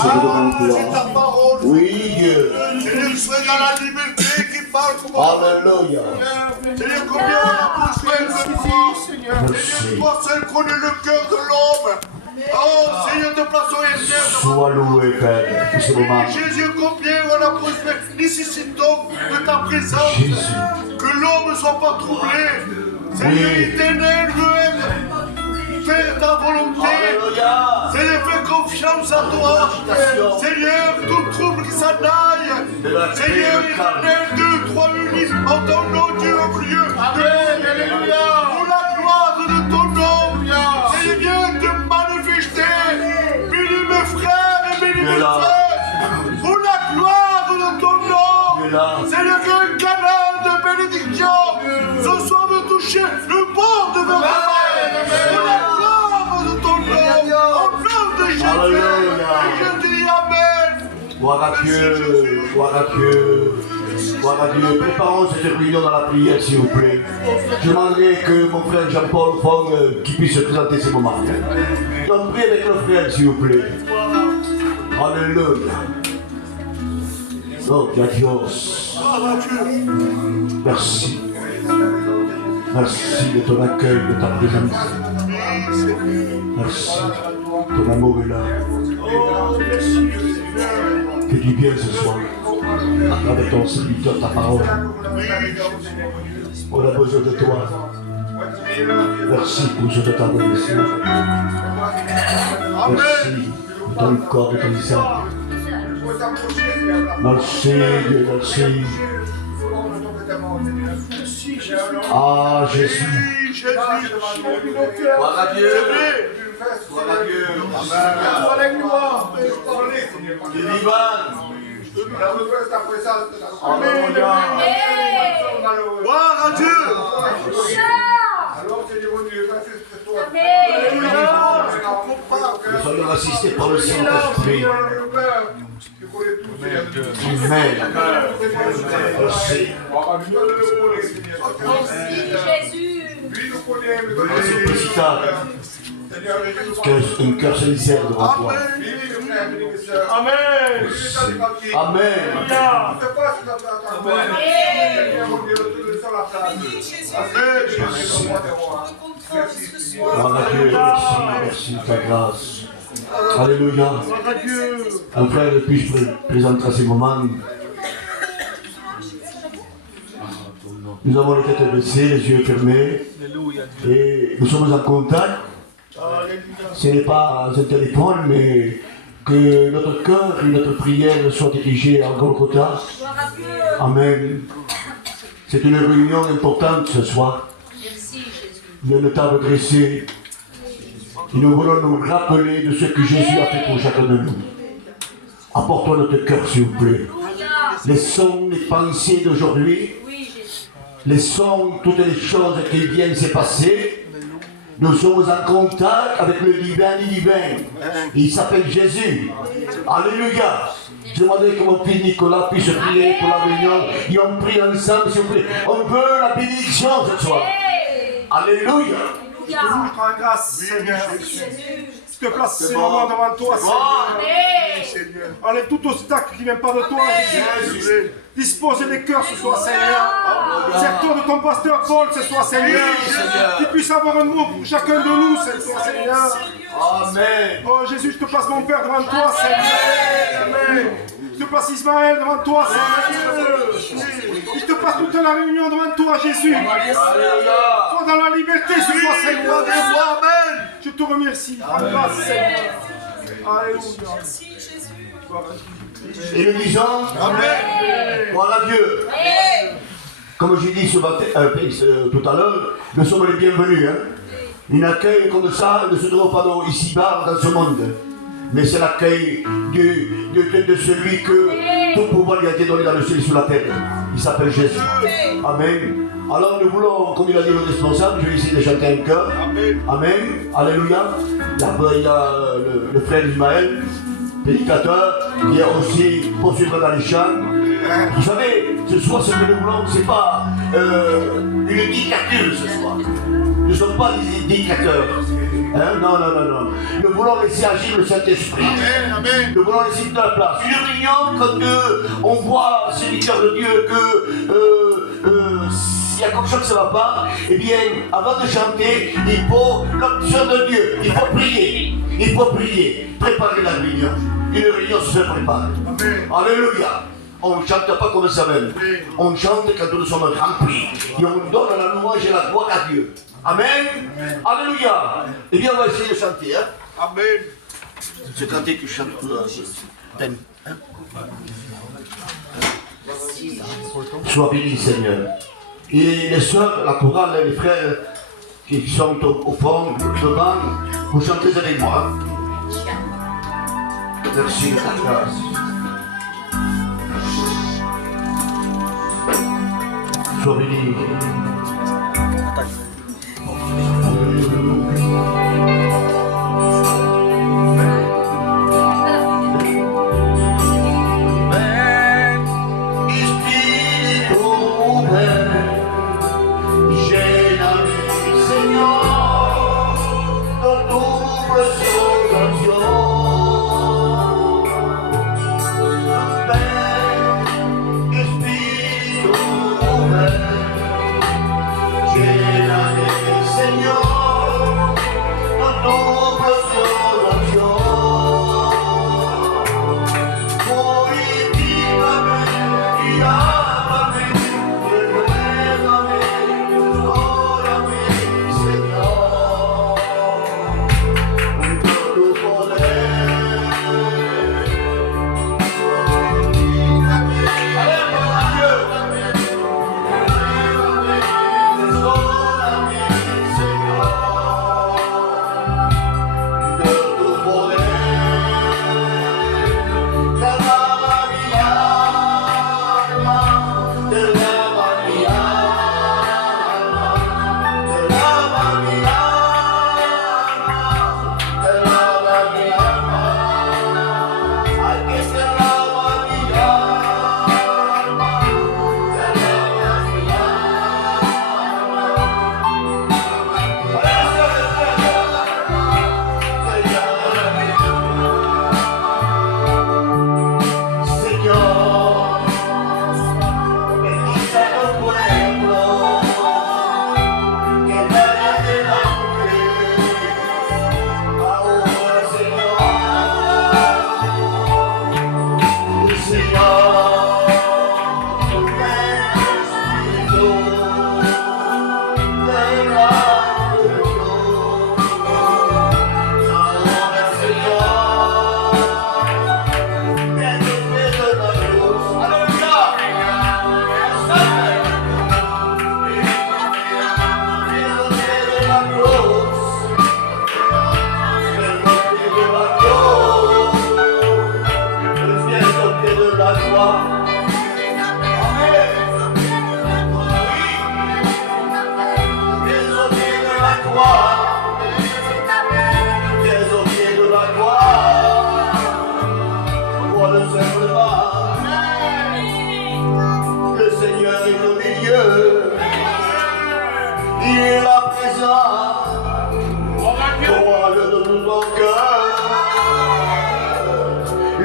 se devant c'est ta toi. parole. Oui, Dieu. Seigneur, sois dans la liberté qui parle pour moi. Alléluia. Seigneur, combien on a besoin de toi. Seigneur, toi seul connais le cœur de l'homme. Oh, Seigneur, te plaçons éternellement. Sois loué, Père, pour ce moment. Jésus, combien on a besoin, nécessitons de ta présence. Jésus. Que l'homme ne soit pas troublé. Seigneur, Oui. éternel, fais ta volonté. Alléluia. Seigneur, fais confiance à toi. Seigneur, tout trouble qui s'en aille. Seigneur, éternel, 2, 3 unis en ton nom, Dieu au milieu. Amen. Alléluia. Pour la gloire de ton nom. Seigneur, viens te manifester. Bénis mes frères et bénis mes sœurs. Pour la gloire de ton nom. Seigneur, qu'un canal de bénédiction ce soir me toucher le bord de votre main. Pour la gloire de ton nom. Au nom de Jésus. Et je dis Amen. Gloire à Dieu, gloire à Dieu, gloire à Dieu. Préparons cette réunion dans la prière, s'il vous plaît. Je demanderai que mon frère Jean-Paul Fong qui puisse se présenter ces moments. Donc, priez avec le frère, s'il vous plaît. Alléluia. Oh, Dios. Merci. Merci de ton accueil, de ta présence. Merci. Ton amour est là. Fais du bien ce soir, à travers ton serviteur, ta parole. On a besoin de toi. Merci pour ce que tu as donné. Merci de ton corps, de ton sang. Merci, Dieu, merci. Ah, Jésus. Gloire à Dieu. Gloire à Dieu. Il est vivant. Alléluia. Gloire à Dieu. Nous sommes assistés par le Saint-Esprit. Amen. Merci. Jésus. Merci, Président. Un cœur sincère devant toi. Amen. Amen. Gloire à Dieu, merci de ta grâce. Alléluia. Un frère, puis-je présenter à ces moments. Nous avons les têtes baissées, les yeux fermés, et nous sommes en contact. Ce n'est pas un téléphone, mais que notre cœur et notre prière soient dirigés à Golgotha. Amen. C'est une réunion importante ce soir. Il y a une table dressée. Et nous voulons nous rappeler de ce que Jésus a fait pour chacun de nous. Apportons notre cœur, s'il vous plaît. Les sons, les pensées d'aujourd'hui, les sons, toutes les choses qui viennent se passer. Nous sommes en contact avec le divin du divin. Il s'appelle Jésus. Alléluia. Je demanderais que mon fils Nicolas puisse prier pour la réunion. Et on prie ensemble, s'il vous plaît. On veut la bénédiction ce soir. Alléluia. Je te rends grâce, Seigneur. Je te place ces moments devant toi, Seigneur. Enlève tout obstacle qui ne vient pas de toi, Jésus. Dispose les cœurs ce soir, Seigneur. Sers-toi de ton pasteur Paul ce soir, Seigneur. Qu'il puisse avoir un mot pour chacun de nous ce soir, Seigneur. Amen. Oh Jésus, je te place mon Père devant toi, Seigneur. Amen. Je te place Ismaël devant toi, Seigneur. Je te place toute la réunion devant toi, Jésus. Sois dans la liberté ce soir, Seigneur. Amen. Je te remercie. Grâce, Seigneur. Alléluia. Et nous disons Amen. Gloire à Dieu. Comme j'ai dit tout à l'heure, nous sommes les bienvenus. Un accueil comme ça ne se trouve pas ici-bas dans ce monde. Mais c'est l'accueil de celui que tout pouvoir lui a été donné dans le ciel et sur la terre. Il s'appelle Jésus. Amen. Alors nous voulons, comme il a dit le responsable, je vais essayer de chanter un chœur. Amen. Alléluia. Il y a le frère Ismaël, prédicateur, qui est aussi poursuivre dans les chants. Vous savez, ce soir, ce que nous voulons, ce n'est pas une dictature ce soir. Nous ne sommes pas des dictateurs. Hein? Non, non, non, non. Nous voulons laisser agir le Saint-Esprit. Amen, amen. Nous voulons laisser de la place. Une réunion, quand on voit, serviteur de Dieu, que s'il y a quelque chose qui ne va pas, eh bien, avant de chanter, il faut l'option de Dieu. Il faut prier. Il faut prier. Préparer la réunion. Une réunion se prépare. Amen. Alléluia. On ne chante pas comme ça même. On chante quand nous sommes remplis. Et on donne la louange et la gloire à Dieu. Amen. Amen. Alléluia. Eh bien, on va essayer de chanter. Hein? Amen. C'est canté que je chante. Thème. Hein? Sois béni, Seigneur. Et les soeurs, la chorale, les frères qui sont au fond, devant, vous chantez avec moi. Merci de ta grâce. Sois béni.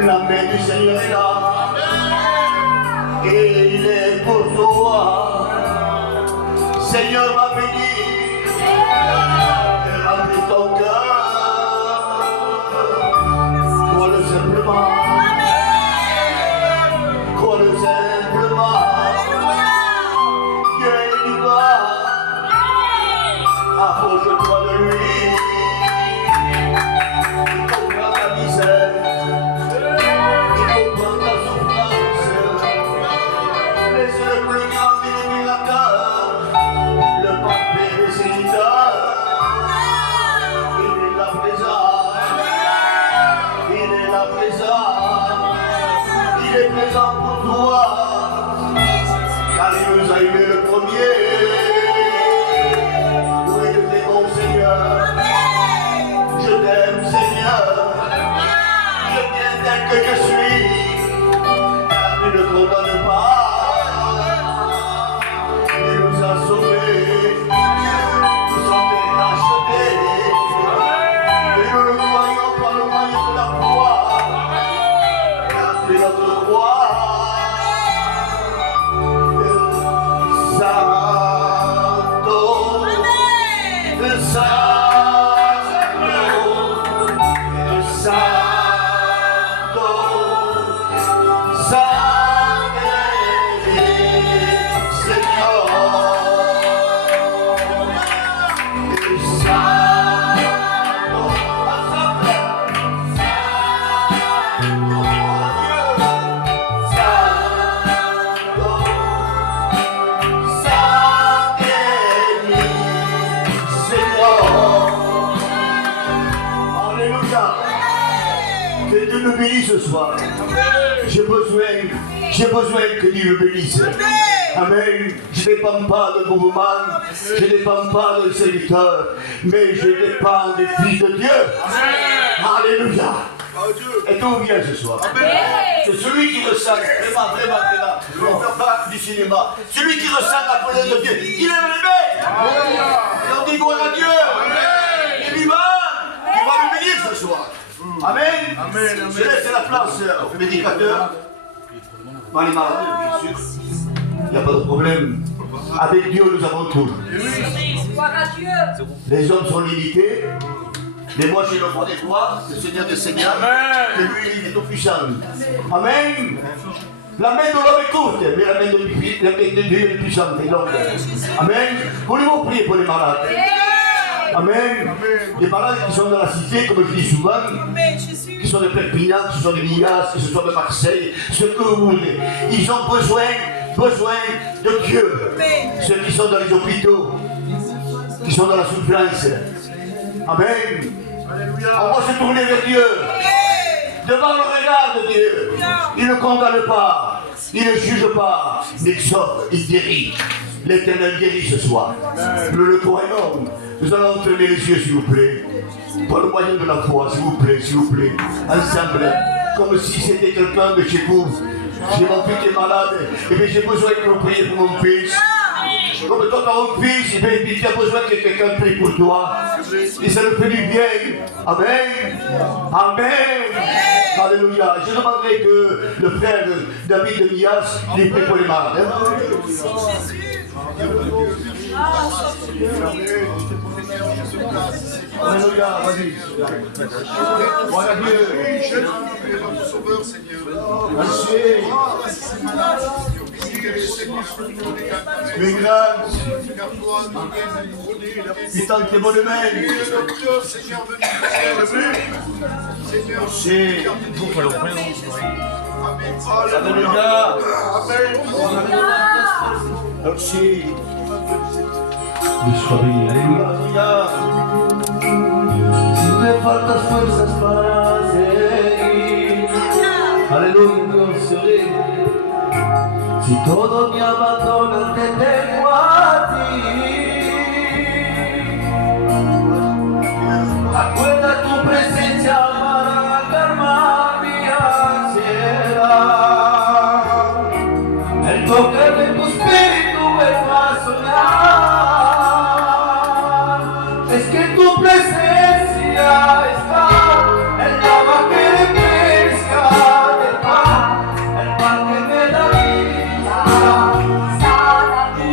La main du Seigneur est là. Et il est pour toi. Seigneur m'a béni. Et remplis ton cœur. Crois-le simplement. Crois-le simplement. Dieu y va. Approche-toi de lui. Il comprend ta misère. Car il nous a aimé le premier. Oui, je t'aime, mon Seigneur. Je t'aime, Seigneur. Je t'aime tel que je suis. Car tu ne condamnes pas. Il nous a sauvés. Nous sommes rachetés. de notre roi. Santo, Santo, Santo, Seigneur. Que Dieu nous bénisse ce soir. J'ai besoin que Dieu me bénisse. Amen. Je ne dépends pas de mouvement, je ne dépends pas de serviteur, mais je dépends des fils de Dieu. Alléluia. Et d'où vient ce soir? C'est celui qui ressent, vraiment, on ne fait pas du cinéma, celui qui ressent la présence de Dieu, il aime l'aimer. Et on dit gloire à Dieu. Et vivant, il va nous bénir ce soir. Amen. Je laisse la place au prédicateur. Pas les malades, bien sûr. Il n'y a pas de problème. Avec Dieu, nous avons tout. Les hommes sont limités. Mais moi, j'ai le roi des rois, le Seigneur des seigneurs. Et lui, il est tout puissant. Amen. La main de l'homme est courte, mais la main de Dieu est puissante et longue. Amen. Voulez-vous prier pour les malades? Amen. Les malades qui sont dans la cité, comme je dis souvent, qui sont de Perpignan, qui sont de Mias, qui sont de Marseille, ce que vous voulez. Ils ont besoin de Dieu. Ceux qui sont dans les hôpitaux, qui sont dans la souffrance. Amen. On va se tourner vers Dieu. Devant le regard de Dieu. Il ne condamne pas, il ne juge pas, mais il sauve, il guérit. L'Éternel guérit ce soir. Le croit énorme. Nous allons fermer les yeux, s'il vous plaît. Par le moyen de la foi, s'il vous plaît. Ensemble. Comme si c'était quelqu'un de chez vous. J'ai mon fils qui est malade. Et bien j'ai besoin que vous priez pour mon fils. Comme toi, tu as un fils, et bien tu as besoin que quelqu'un prie pour toi. Et ça nous fait du bien. Amen. Alléluia. Je demanderai que le frère David de Mias lui prie pour les malades. Alléluia, vas-y. Voilà Dieu. Merci. Mais grâce. Il tente les bonnes mains. Merci. Alléluia. Merci. Alléluia. Si me faltas fuerzas para seguir, aleluya, Dios seré. Si todo me abandona, te tengo a ti. Acuerda tu presencia para calmar mi ansiedad. El toque de tu espíritu me va a soñar. Es que tu presencia está en la vaquerencia del pan, el pan que me da vida. Sana mi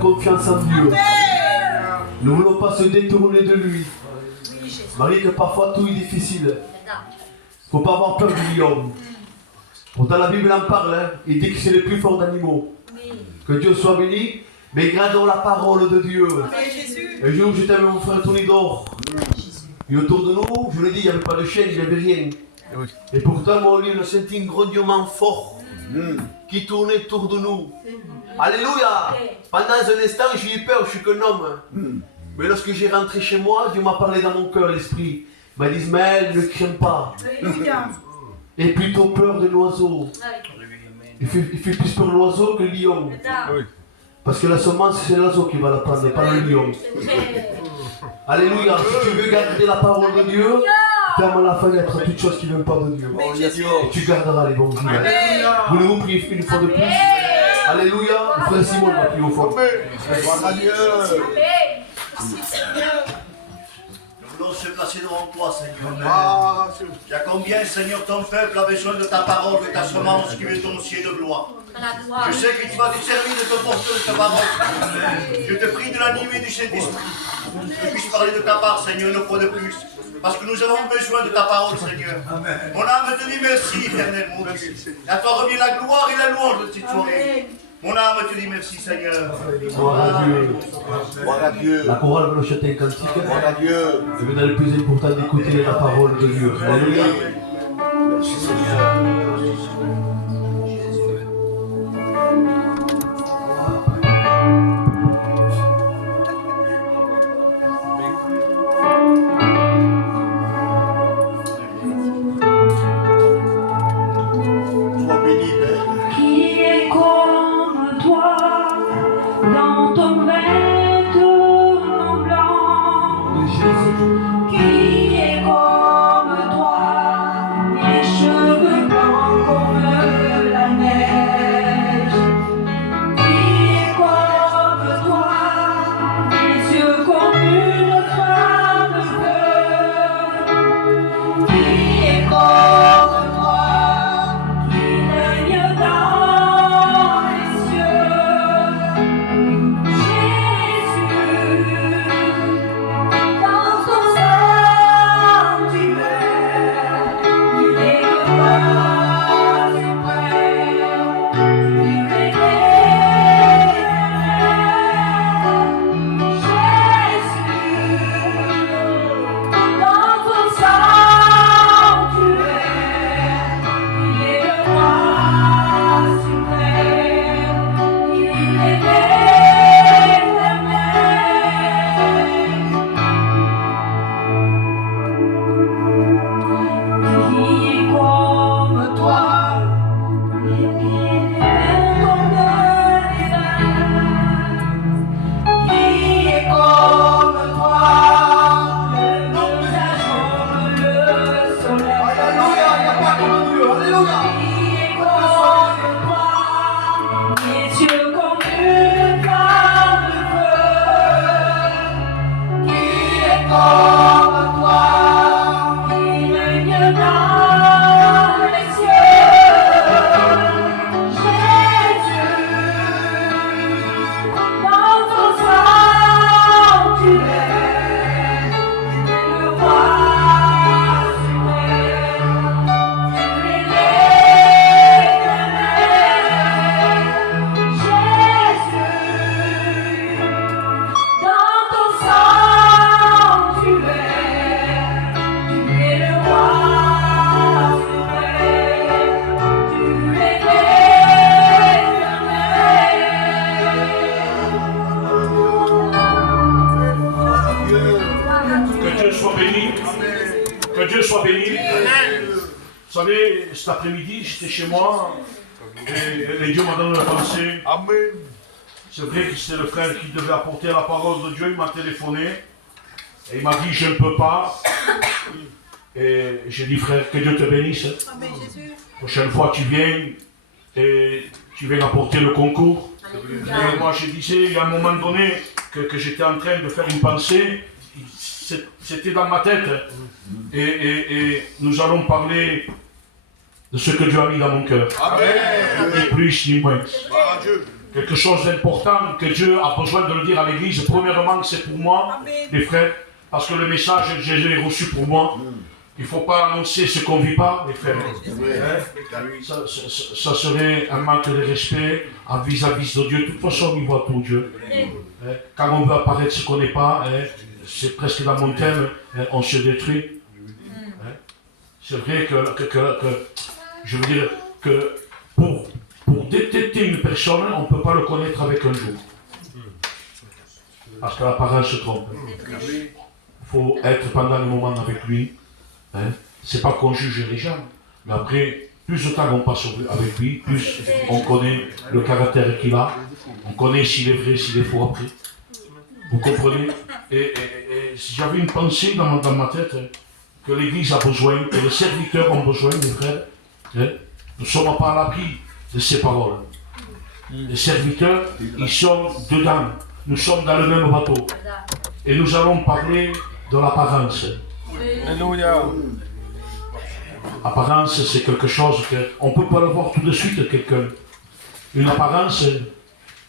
Confiance en Dieu. Nous ne voulons pas se détourner de lui. Marie, que parfois tout est difficile. Il ne faut pas avoir peur du lion. Pourtant la Bible en parle, hein. Il dit que c'est le plus fort d'animaux. Que Dieu soit béni, mais gardons la parole de Dieu. Un jour j'étais avec mon frère Tony d'Or. Et autour de nous, je l'ai dit, il n'y avait pas de chaîne, il n'y avait rien. Et pourtant mon livre sentit un grognement fort qui tournait autour de nous. Alléluia! Pendant un instant, j'ai eu peur, je suis qu'un homme. Mais lorsque j'ai rentré chez moi, Dieu m'a parlé dans mon cœur, l'esprit. Il m'a dit, Ismaël, ne crains pas. Aie plutôt peur de l'oiseau. Il fait plus peur l'oiseau que le lion. Parce que la semence, c'est l'oiseau qui va la prendre, pas le lion. Alléluia! Si tu veux garder la parole de Dieu, ferme la fenêtre à toutes choses qui ne viennent pas de Dieu. Et tu garderas les bons jours. Voulez-vous prier une fois de plus? Alléluia, frère Simon va prier au fond. Gloire à Dieu. Nous voulons se placer devant toi, Seigneur. Il y a combien, Seigneur, ton peuple a besoin de ta parole, de ta semence qui est ton ciel de gloire. Je sais que tu vas te servir de ton porteur de ta parole. Je te prie de l'animer du Saint-Esprit. Que tu puisses parler de ta part, Seigneur, une fois de plus. Parce que nous avons besoin de ta parole, Seigneur. Mon âme te dit merci, éternel, mon Dieu. À toi revient la gloire et la louange de cette soirée. Mon âme te dit merci, Seigneur. Gloire à Dieu. Gloire à Dieu. La chorale va nous chanter un cantique. Gloire à Dieu. Et maintenant, le plus important d'écouter la parole de Dieu. Alléluia. Merci, Seigneur. Qui est comme toi, les cheveux blancs comme Dieu soit béni. Vous savez, cet après-midi, j'étais chez moi et Dieu m'a donné la pensée. Amen. C'est vrai que c'était le frère qui devait apporter la parole de Dieu. Il m'a téléphoné et il m'a dit je ne peux pas. Et j'ai dit frère, que Dieu te bénisse. Amen, Jésus. Prochaine fois tu viens et tu viens apporter le concours. Et moi je disais, il y a un moment donné que j'étais en train de faire une pensée. C'était dans ma tête. Et nous allons parler de ce que Dieu a mis dans mon cœur. Amen. Ni plus ni moins. Ah, Dieu. Quelque chose d'important que Dieu a besoin de le dire à l'église. Premièrement, c'est pour moi, Amen. les frères, parce que le message que j'ai reçu pour moi, il ne faut pas annoncer ce qu'on ne vit pas, les frères. Ça serait un manque de respect vis-à-vis de Dieu. De toute façon, il voit tout Dieu. Quand on veut apparaître ce qu'on n'est pas, c'est presque la montagne, on se détruit. C'est vrai que je veux dire que pour détecter une personne, on ne peut pas le connaître avec un jour. Parce que l'apparence se trompe. Il faut être pendant un moment avec lui. C'est pas qu'on juge les gens, mais après, plus de temps on passe avec lui, plus on connaît le caractère qu'il a, on connaît s'il est vrai, s'il est faux après. Vous comprenez? Et si j'avais une pensée dans ma tête, que l'Église a besoin, que les serviteurs ont besoin, mes frères, nous ne sommes pas à l'abri de ces paroles. Les serviteurs, ils sont dedans. Nous sommes dans le même bateau. Et nous allons parler de l'apparence. Alléluia. Apparence, c'est quelque chose qu'on ne peut pas le voir tout de suite, quelqu'un. Une apparence,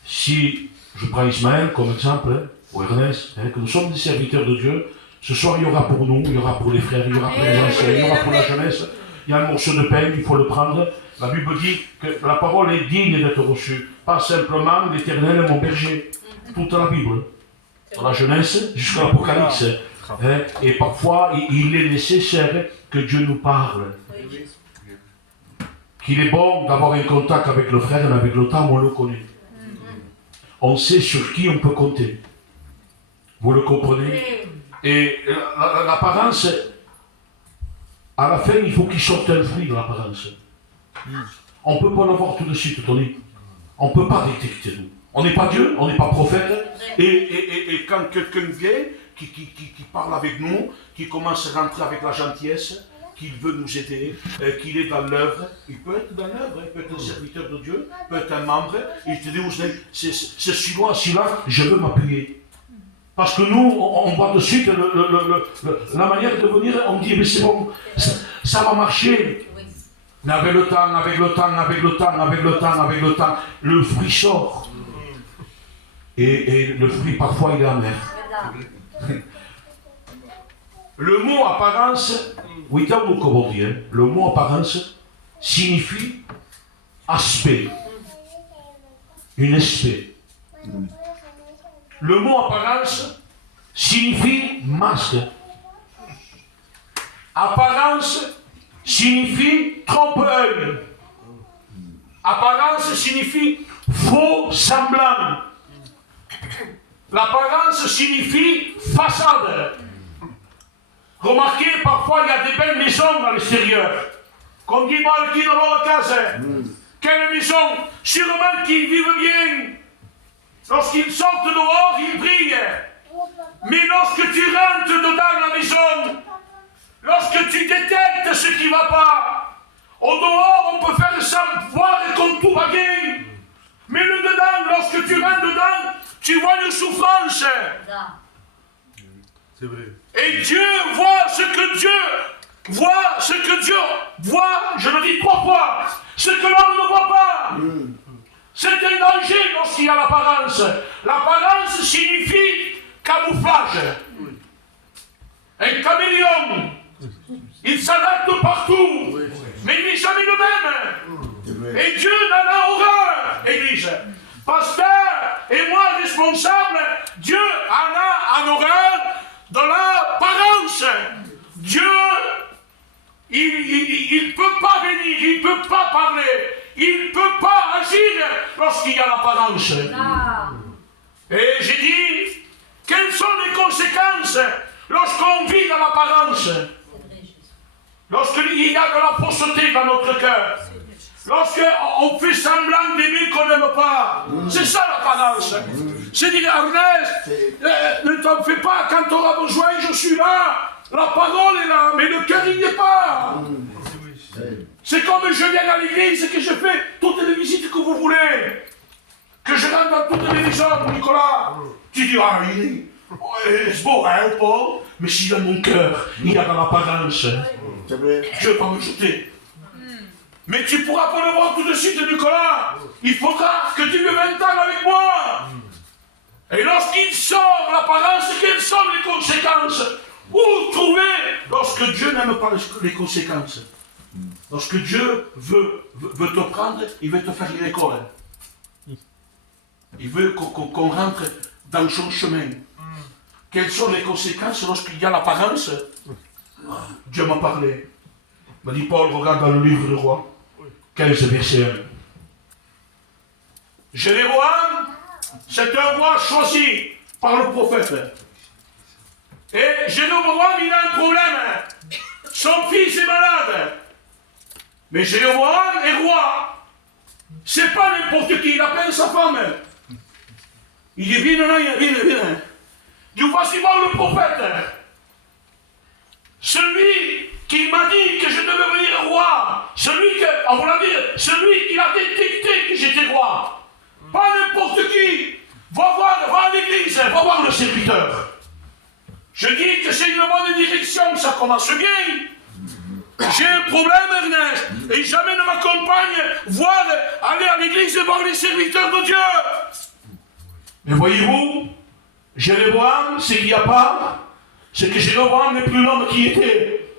si je prends Ismaël comme exemple, ou Ernest, que nous sommes des serviteurs de Dieu, ce soir il y aura pour nous, il y aura pour les frères, il y aura pour les anciens, il y aura pour la jeunesse, il y a un morceau de pain, il faut le prendre. La Bible dit que la parole est digne d'être reçue, pas simplement l'Éternel est mon berger. Toute la Bible, de la jeunesse jusqu'à l'Apocalypse. Et parfois, il est nécessaire que Dieu nous parle. Qu'il est bon d'avoir un contact avec le frère, mais avec le temps, on le connaît. On sait sur qui on peut compter. Vous le comprenez? Et l'apparence, à la fin, il faut qu'il sorte un fruit de l'apparence. On ne peut pas le voir tout de suite, Tony. On ne peut pas détecter, nous. On n'est pas Dieu, on n'est pas prophète. Et quand quelqu'un vient, qui parle avec nous, qui commence à rentrer avec la gentillesse, qu'il veut nous aider, qu'il est dans l'œuvre, il peut être dans l'œuvre, il peut être un serviteur de Dieu, il peut être un membre, il te dit, c'est celui-là, je veux m'appuyer. Parce que nous, on voit de suite la manière de venir, on dit, mais c'est bon, ça va marcher. Mais avec le temps, le fruit sort. Et le fruit, parfois, il est amer. Le mot apparence, le mot apparence signifie aspect, une aspect. Le mot apparence signifie masque. Apparence signifie trompe-l'œil. Apparence signifie faux semblant. L'apparence signifie façade. Remarquez, parfois il y a des belles maisons à l'extérieur. Qu'on dit mal qui dans leur case. Quelle maison? Sûrement qu'ils vivent bien. Lorsqu'ils sortent dehors, ils brillent. Mais lorsque tu rentres dedans la maison, lorsque tu détectes ce qui ne va pas, au dehors on peut faire savoir qu'on tout va bien. Mais le dedans, lorsque tu rentres dedans, tu vois une souffrance. C'est vrai. Et Dieu voit ce que Dieu voit, je le dis 3 fois, ce que l'homme ne voit pas. C'est un danger lorsqu'il y a l'apparence. L'apparence signifie camouflage. Un caméléon. Il s'adapte partout. Mais il n'est jamais le même. Et Dieu n'en a horreur, Église. Pasteur et moi responsable, Dieu en a horreur de l'apparence. Dieu, il ne peut pas venir, il ne peut pas parler, il ne peut pas agir lorsqu'il y a l'apparence. Et j'ai dit, quelles sont les conséquences lorsqu'on vit dans l'apparence? y a de la fausseté dans notre cœur. Lorsqu'on fait semblant d'aimer qu'on n'aime pas. C'est ça l'apparence. C'est dire, Ernest, ne t'en fais pas, quand tu auras besoin, je suis là. La parole est là, mais le cœur il n'y est pas. C'est comme je viens à l'église et que je fais toutes les visites que vous voulez. Que je rentre dans toutes les maisons, Nicolas. Tu dis, ah, c'est beau, hein, Paul. Mais si dans mon cœur, il y a dans l'apparence, je ne vais pas me jeter. Mais tu ne pourras pas le voir tout de suite, Nicolas. Il faudra que tu aies 20 ans avec moi. Et lorsqu'il sort l'apparence, quelles sont les conséquences? Où trouver lorsque Dieu n'aime pas les conséquences? Lorsque Dieu veut te prendre, il veut te faire une école. Il veut qu'on rentre dans son chemin. Quelles sont les conséquences lorsqu'il y a l'apparence? Dieu m'a parlé. Il m'a dit, Paul, regarde dans le livre de Rois, 15 verset 1. Jéroboam, c'est un roi choisi par le prophète. Et Jéroboam, il a un problème. Son fils est malade. Mais Jéroboam est roi. C'est pas n'importe qui, il appelle sa femme. Il dit, viens. Il dit, voici voir le prophète. Celui qui m'a dit que je devais venir roi. Celui qui a détecté que j'étais roi. Pas n'importe qui. Va à l'église, va voir le serviteur. Je dis que c'est une bonne direction, ça commence bien. J'ai un problème, Ernest, et jamais ne m'accompagne aller à l'église et voir les serviteurs de Dieu. Mais voyez-vous, Jéroboam, ce qu'il n'y a pas, c'est que Jéroboam n'est plus l'homme qui était.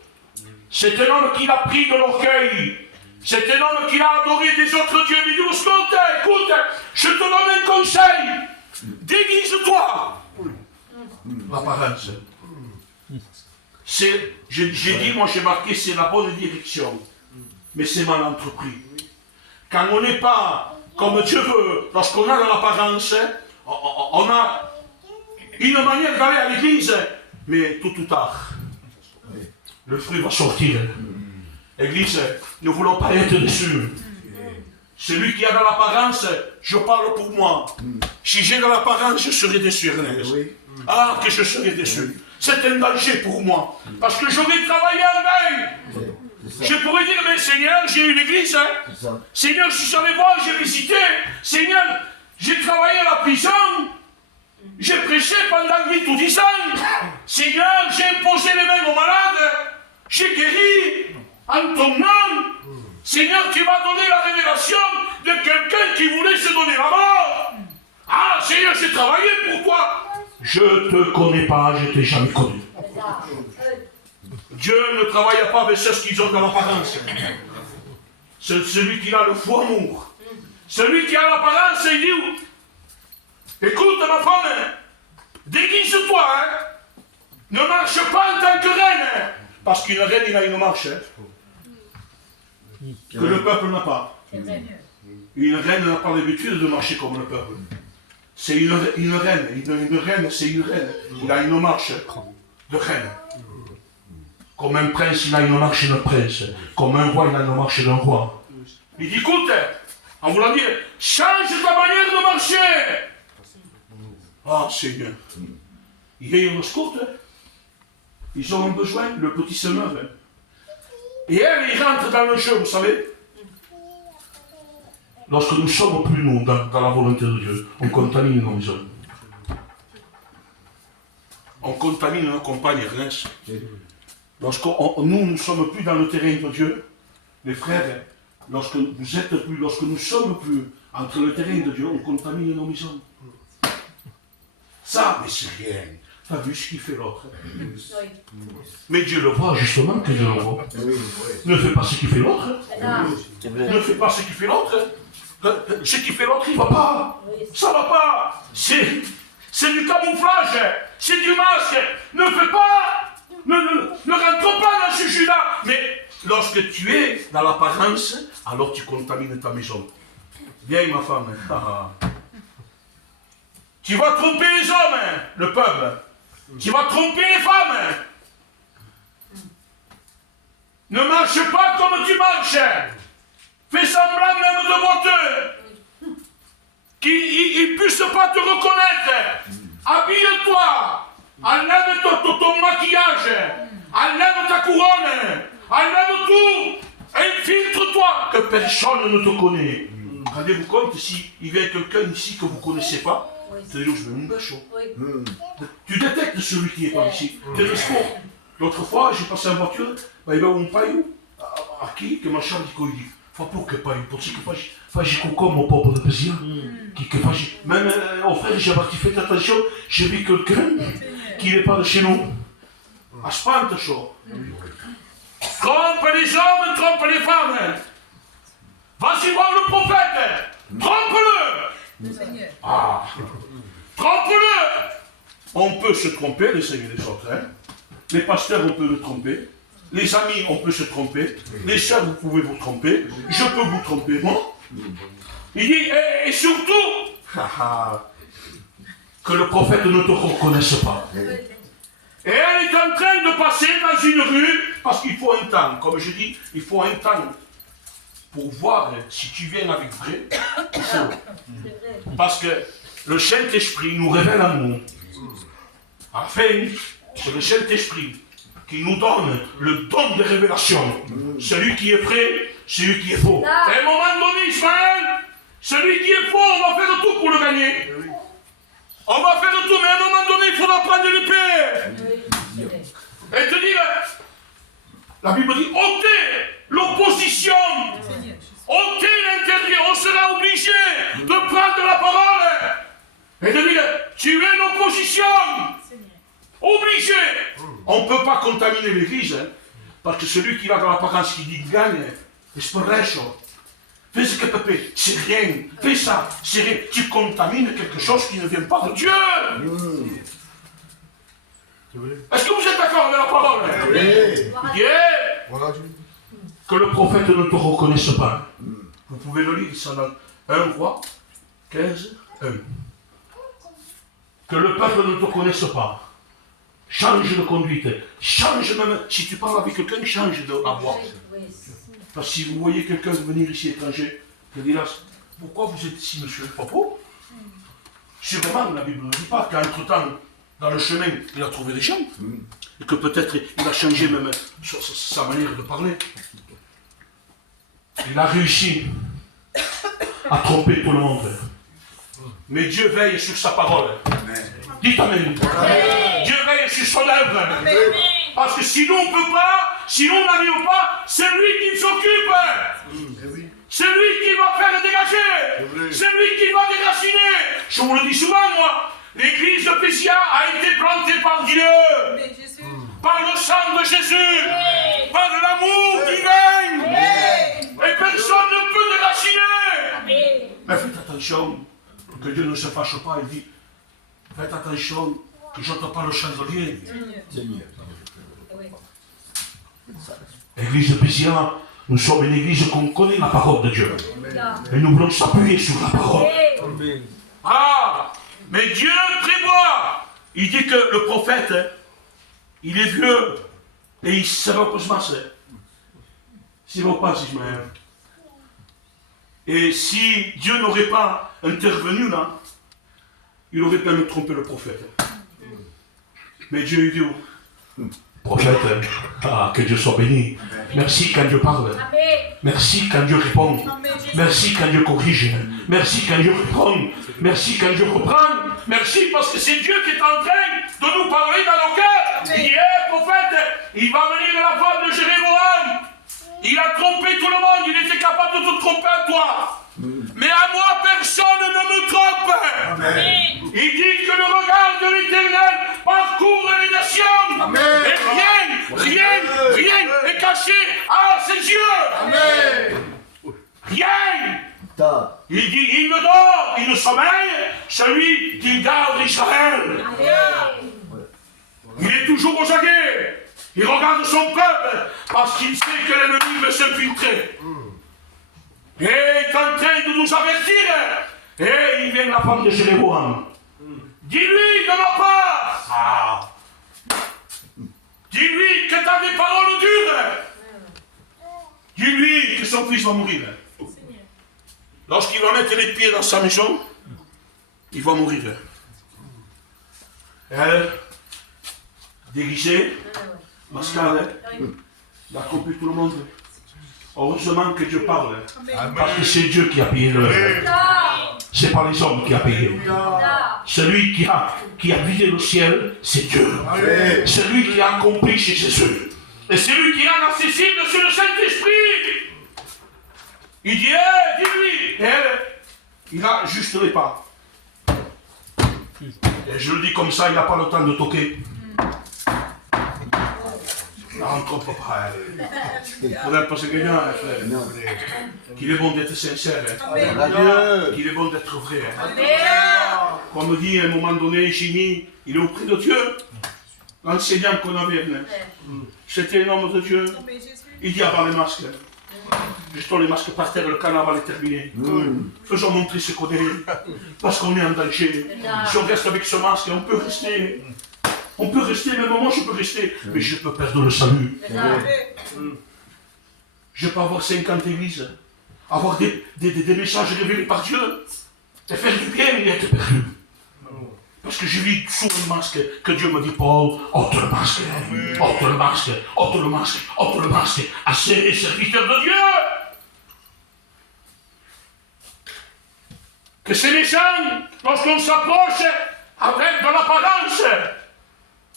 C'est un homme qui a pris de l'orgueil. C'est un homme qui a adoré des autres dieux. Il dit, écoute, je te donne un conseil. Déguise-toi. L'apparence. J'ai dit, moi j'ai marqué, c'est la bonne direction. Mais c'est mal entrepris. Quand on n'est pas comme Dieu veut, lorsqu'on a l'apparence, on a une manière d'aller à l'église, mais tôt ou tard, le fruit va sortir. Église, ne voulons pas être déçus. Celui qui a dans l'apparence, je parle pour moi. Si j'ai dans l'apparence, je serai déçu, Ernest. Ah, que je serai déçu. C'est un danger pour moi. Parce que j'aurais travaillé en vain. Je pourrais dire, mais Seigneur, j'ai une église. Hein. Seigneur, je suis allé voir, j'ai visité. Seigneur, j'ai travaillé à la prison. J'ai prêché pendant 8 ou 10 ans. Seigneur, j'ai imposé les mains aux malades. J'ai guéri en ton nom. Seigneur, tu m'as donné la révélation de quelqu'un qui voulait se donner la mort. Ah, Seigneur, j'ai travaillé pour toi. Je ne te connais pas, je ne t'ai jamais connu. Dieu ne travaille pas avec ceux qui ont de l'apparence. C'est celui qui a le faux amour. Celui qui a l'apparence, il dit, écoute ma femme, déguise-toi, hein. Ne marche pas en tant que reine. Parce qu'une reine, il a une marche. Que le peuple n'a pas. Une reine n'a pas l'habitude de marcher comme le peuple. C'est une reine. Une reine, c'est une reine. Il a une marche de reine. Comme un prince, il a une marche de prince. Comme un roi, il a une marche d'un roi. Il dit, écoute, en voulant dire, change ta manière de marcher. Ah, Seigneur. Il y a une scoute. Ils ont un besoin, le petit se meurt. Et elle, il rentre dans le jeu, vous savez. Lorsque nous sommes plus nous dans la volonté de Dieu, on contamine nos maisons. On contamine nos compagnes, Ernest. Lorsque nous ne sommes plus dans le terrain de Dieu, les frères, lorsque nous sommes plus entre le terrain de Dieu, on contamine nos maisons. Ça, mais c'est rien. Tu as vu ce qu'il fait l'autre. Mais Dieu le voit justement que Dieu le voit. Ne fais pas ce qu'il fait l'autre. Ne fais pas ce qu'il fait l'autre. Ce qui fait l'autre, il ne va pas. Ça ne va pas. C'est du camouflage. C'est du masque. Ne fais pas. Ne rentre pas dans ce jus-là. Mais lorsque tu es dans l'apparence, alors tu contamines ta maison. Viens, ma femme. Tu vas tromper les hommes, le peuple. Tu vas tromper les femmes. Ne marche pas comme tu marches. Fais semblant même de boiteux. Qu'ils ne puissent pas te reconnaître. Habille-toi. Enlève ton maquillage. Enlève ta couronne. Enlève tout. Infiltre-toi. Que personne ne te connaît. Rendez-vous compte, s'il vient quelqu'un ici que vous ne connaissez pas, tu dis, je vais me bêcher. Tu détectes celui qui est par ici. Tu es le sport. L'autre fois, j'ai passé en voiture, il va un paio. Aqui, que ma chave dit, il faut pas que paio, pour que faz comme mon peuple de Pésia. Même au frère, j'ai fait attention, j'ai vu quelqu'un qui n'est pas de chez nous. À Spante, chaud. Trompe les hommes, trompe les femmes. Vas-y voir le prophète. Trompe-le. Ah. Trompe-le. On peut se tromper, les seigneurs des autres. Les pasteurs, on peut le tromper. Les amis, on peut se tromper. Les sœurs, vous pouvez vous tromper. Je peux vous tromper, moi. Il dit, et surtout, que le prophète ne te reconnaisse pas. Et elle est en train de passer dans une rue, parce qu'il faut un temps. Comme je dis, il faut un temps pour voir si tu viens avec vrai. Il faut. Parce que le Saint-Esprit nous révèle à nous. Afin que le Saint-Esprit qui nous donne le don de révélation. Celui qui est vrai, celui qui est faux. À un moment donné, Ismaël, celui qui est faux, on va faire tout pour le gagner. On va faire tout, mais à un moment donné, il faudra prendre l'épée. Et te dire, la Bible dit, ôtez l'opposition, ôtez l'interdit, on sera obligé de prendre la parole. Et de dire, tu es l'opposition. Obligé. On ne peut pas contaminer l'église, parce que celui qui va dans l'apparence qui dit gagne, fais ce que Pépé, c'est rien, fais ça, c'est rien. Tu contamines quelque chose qui ne vient pas de Dieu. Est-ce que vous êtes d'accord avec la parole? Oui. Yeah. Que le prophète ne te reconnaisse pas. Vous pouvez le lire, ça dans 1 Roi 15, 1. Que le peuple ne te connaisse pas. Change de conduite. Change même, si tu parles avec quelqu'un, change de la voix. Parce que si vous voyez quelqu'un venir ici étranger, vous dites là, pourquoi vous êtes ici, monsieur? Papa? Sûrement, la Bible ne dit pas qu'entre-temps, dans le chemin, il a trouvé des gens. Et que peut-être il a changé même sa manière de parler. Il a réussi à tromper tout le monde. Mais Dieu veille sur sa parole. Dites Amen. Dieu veille sur son œuvre. Parce que si nous on ne peut pas, si on n'arrive pas, c'est lui qui s'occupe. C'est lui qui va faire dégager. C'est lui qui va déraciner. Je vous le dis souvent, moi. L'église de Pésia a été plantée par Dieu. Par le sang de Jésus. Par l'amour divin. Et personne ne peut déraciner. Mais faites attention que Dieu ne se fâche pas. Il dit, faites attention que je n'entends pas le chandelier. L'église de Pésia, nous sommes une église qu'on connaît la parole de Dieu. Et nous voulons s'appuyer sur la parole. Ah, mais Dieu prévoit. Il dit que le prophète, il est vieux et il sait pas se passer. C'est bon pas, Ismaël. Et si Dieu n'aurait pas intervenu là, il aurait pu me tromper le prophète. Mais Dieu est Dieu. Prophète, que Dieu soit béni. Merci quand Dieu parle. Merci quand Dieu répond. Merci quand Dieu corrige. Merci quand Dieu reprend. Merci quand Dieu reprend. Merci parce que c'est Dieu qui est en train de nous parler dans nos cœurs. Il est prophète. Il va venir de la femme de Jéréboam. Il a trompé tout le monde. Il était capable de te tromper à toi. Mais à moi, personne ne me trompe. Amen. Il dit que le regard de l'Éternel parcourt les nations. Amen. Et rien n'est caché à ses yeux. Amen. Rien. Il dit, il ne dort, il ne sommeille, celui qui garde Israël. Amen. Il est toujours aux aguets. Il regarde son peuple parce qu'il sait que l'ennemi veut s'infiltrer. Et il est en train de nous avertir. Et il vient la femme de Jéréboam. Dis-lui de ma part. Dis-lui que tu as des paroles dures. son fils va mourir. Lorsqu'il va mettre les pieds dans sa maison, il va mourir. Elle, déguisée, mascarée, il a compris tout le monde. Heureusement que Dieu parle. Parce que c'est Dieu qui a payé l'heure. C'est pas les hommes qui a payé. Celui qui a vidé le ciel, c'est Dieu. Celui qui a accompli, c'est Jésus. Et celui qui est inaccessible, c'est le Saint-Esprit. Il dit, dis-lui. Et elle, il a juste les pas. Et je le dis comme ça, il n'a pas le temps de toquer. Non, on ne comprend pas. On n'a pas ce gagnant, frère. Qu'il est bon d'être sincère. Qu'il est bon d'être vrai. Comme dit à un moment donné, Jimmy, il est auprès de Dieu. L'enseignant qu'on avait, c'était un homme de Dieu. Il dit avant les masques. Jetons les masques par terre, le carnaval est terminé. Faisons montrer ce qu'on est. Parce qu'on est en danger. Si on reste avec ce masque, on peut rester. On peut rester, même moi je peux rester. Mais je peux perdre le salut. Je peux avoir 50 églises. Avoir des messages révélés par Dieu. Et faire du bien et être perdu. Parce que je vis sous un masque que Dieu me dit, Paul, ôte le masque, ôte le masque, ôte le masque, ôte le masque, assez les serviteurs de Dieu. Que ces méchants, lorsqu'on s'approche avec de l'apparence,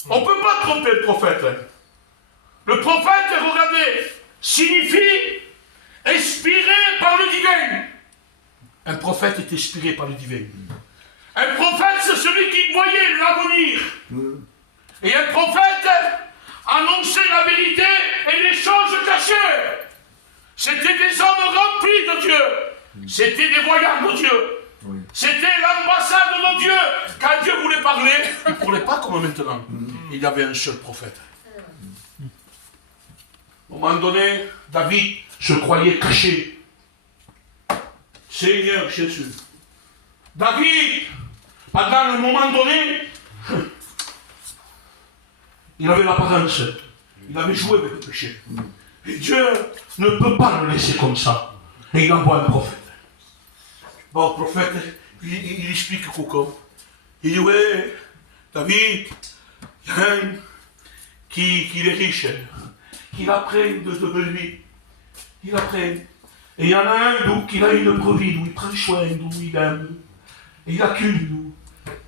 on ne peut pas tromper le prophète. Le prophète, regardez, signifie inspiré par le divin. Un prophète est inspiré par le divin. Un prophète, c'est celui qui voyait l'avenir. Et un prophète annonçait la vérité et les choses cachées. C'était des hommes remplis de Dieu. C'était des voyants de Dieu. C'était l'ambassade de Dieu. Quand Dieu voulait parler, il ne parlait pas comme maintenant. Il y avait un seul prophète. À un moment donné, David se croyait caché. Seigneur Jésus. David, pendant un moment donné, il avait l'apparence. Il avait joué avec le péché. Et Dieu ne peut pas le laisser comme ça. Et il envoie un prophète. Bon, le prophète, il explique Coco. Il dit, ouais, David, il y a un qui est riche, qui l'apprenne de brebis. Il apprend. Et il y en a un qui a une brebis, d'où il prend soin, d'où il aime. Et il a qu'une.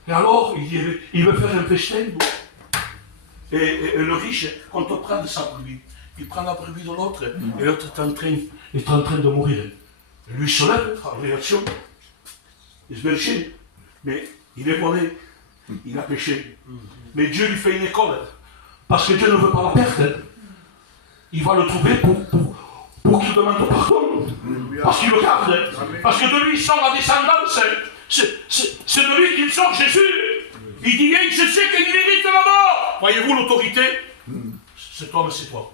Et alors, il veut faire un festin. Et le riche, quand on prend de sa brebis, il prend la brebis de l'autre, et l'autre est en train de mourir. Et lui se lève, en réaction. Il se met le chien. Mais il est volé. Il a péché. Mais Dieu lui fait une école. Parce que Dieu ne veut pas la perdre. Il va le trouver pour qu'il demande pardon. Parce qu'il le garde. Parce que de lui sort la descendance. C'est de lui qu'il sort Jésus. Il dit, hey, je sais qu'il mérite la mort. Voyez-vous l'autorité? Cet homme, c'est toi.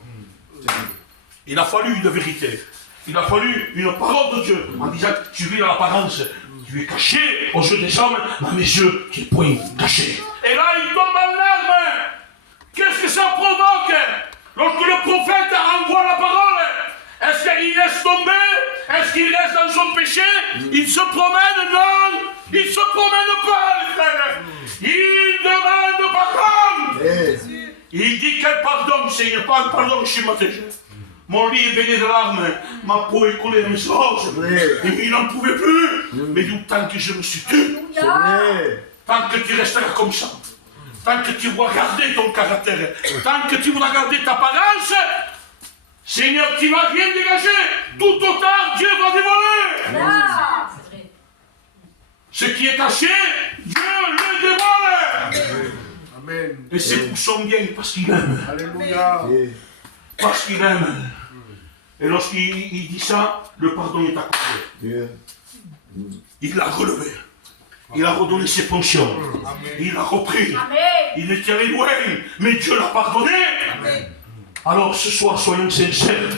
Il a fallu une vérité. Il a fallu une parole de Dieu. En disant, tu vis dans l'apparence. Tu es caché aux yeux des hommes, mais à mes yeux, tu es point caché. Et là, il tombe en larmes. Qu'est-ce que ça provoque? Lorsque le prophète envoie la parole, est-ce qu'il laisse tomber? Est-ce qu'il reste dans son péché? Il se promène? Non! Il ne se promène pas, les frères! Il demande pardon! Il dit quel pardon, Seigneur? Pas un pardon, je suis matégé. Mon lit est baigné de larmes, ma peau est collée à mes os, et il n'en pouvait plus. Mais tant que je me suis tué, tant que tu resteras comme ça, tant que tu vas garder ton caractère, tant que tu vas garder ta apparence, Seigneur, tu ne vas rien dégager. Tout au tard, Dieu va dévoiler. Ce qui est caché, Dieu le dévoile. Amen. Et c'est pour son bien, parce qu'il aime. Alléluia. Parce qu'il aime. Et lorsqu'il dit ça, le pardon est accordé. Il l'a relevé. Il a redonné ses fonctions. Il a repris. Il était allé loin, mais Dieu l'a pardonné. Alors ce soir, soyons sincères.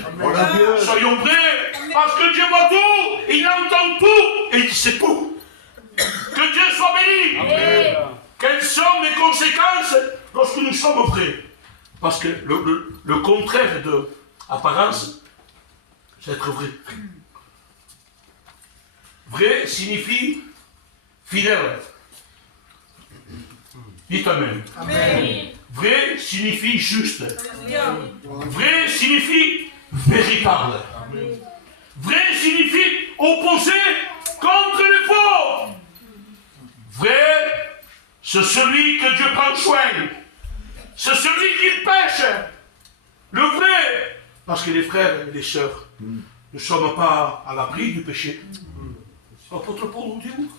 Soyons vrais. Parce que Dieu voit tout, il entend tout, et il sait tout. Que Dieu soit béni. Quelles sont les conséquences lorsque nous sommes vrais? Parce que le contraire de apparence, c'est être vrai. Vrai signifie fidèle. Dites Amen. Amen. Vrai signifie juste. Vrai signifie véritable. Vrai signifie opposé contre le faux. Vrai, c'est celui que Dieu prend soin. C'est celui qui pêche. Le vrai. Parce que les frères et les sœurs ne sommes pas à l'abri du péché. L'apôtre Paul nous dit où?